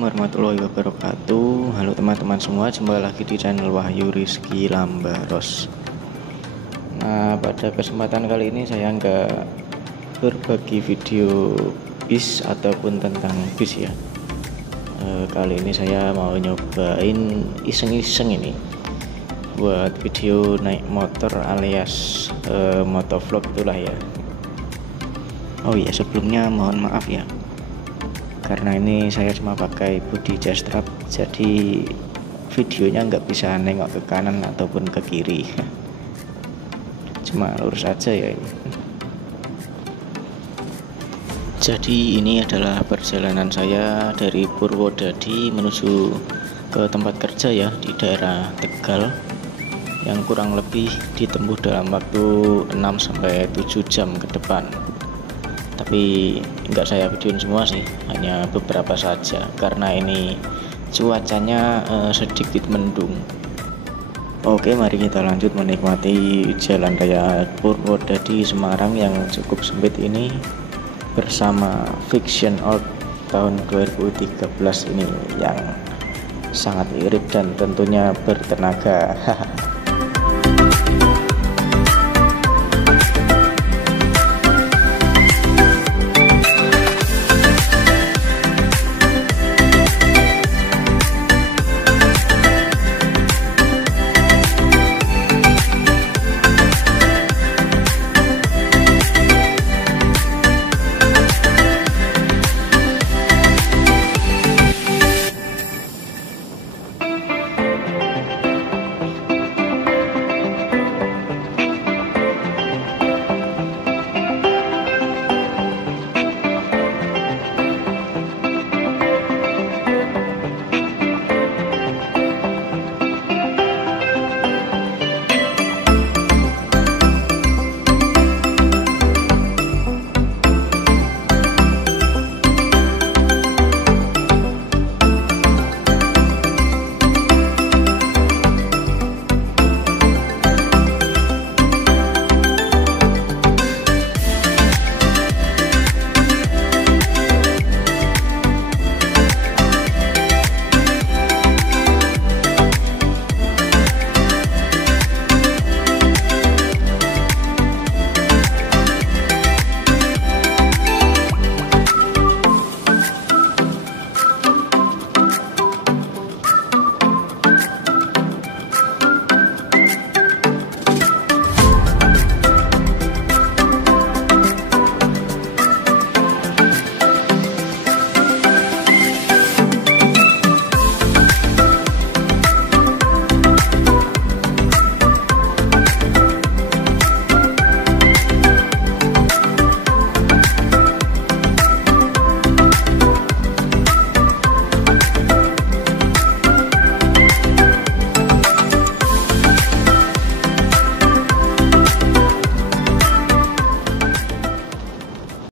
Assalamualaikum warahmatullahi wabarakatuh. Halo teman-teman semua, jumpa lagi di channel Wahyu Rizky Lambaros. Nah, pada kesempatan kali ini saya nggak berbagi video bis ataupun tentang bis ya. Kali ini saya mau nyobain iseng-iseng ini buat video naik motor alias motovlog itulah ya. Oh iya, sebelumnya mohon maaf ya, karena ini saya cuma pakai body jazz strap, jadi videonya nggak bisa nengok ke kanan ataupun ke kiri. Cuma lurus aja ya ini. Jadi ini adalah perjalanan saya dari Purwodadi menuju ke tempat kerja ya, di daerah Tegal, yang kurang lebih ditempuh dalam waktu 6-7 jam ke depan. Tapi enggak saya videoin semua sih, hanya beberapa saja karena ini cuacanya sedikit mendung. Oke, mari kita lanjut menikmati jalan raya Purwodadi Semarang yang cukup sempit ini bersama Vixion Out tahun 2013 ini yang sangat irit dan tentunya bertenaga.